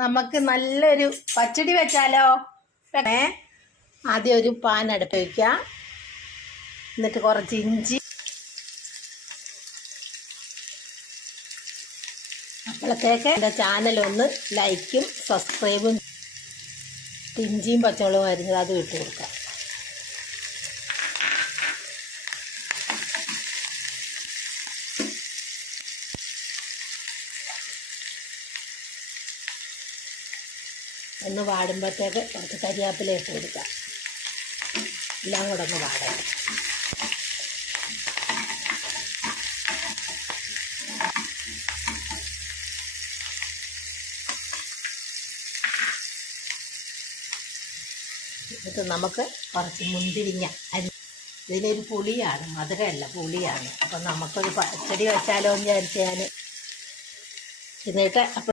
നമുക്ക് നല്ലൊരു പച്ചടി വെച്ചാലോ? ആദ്യം ഒരു പാൻ അടുപ്പ് വയ്ക്കാം. എന്നിട്ട് കുറച്ച് ഇഞ്ചി, അപ്പോഴത്തേക്ക് എൻ്റെ ചാനലൊന്ന് ലൈക്കും സബ്സ്ക്രൈബും, ഇഞ്ചിയും പച്ചമുളകും അരിഞ്ഞത് അതും ഇട്ട് കൊടുക്കാം. ഒന്ന് വാടുമ്പോഴത്തേക്ക് കുറച്ച് കരിവേപ്പില ഇട്ട് കൊടുക്കാം. എല്ലാം കൂടെ ഒന്ന് വാടണം. എന്നിട്ട് നമുക്ക് കുറച്ച് മുന്തിരിങ്ങ ഇതിനൊരു പുളിയാണ്, മധുരമല്ല പുളിയാണ്. അപ്പം നമുക്കൊരു പച്ചടി വെച്ചാലോ എന്ന് വിചാരിച്ച് ഞാൻ എന്നിട്ട്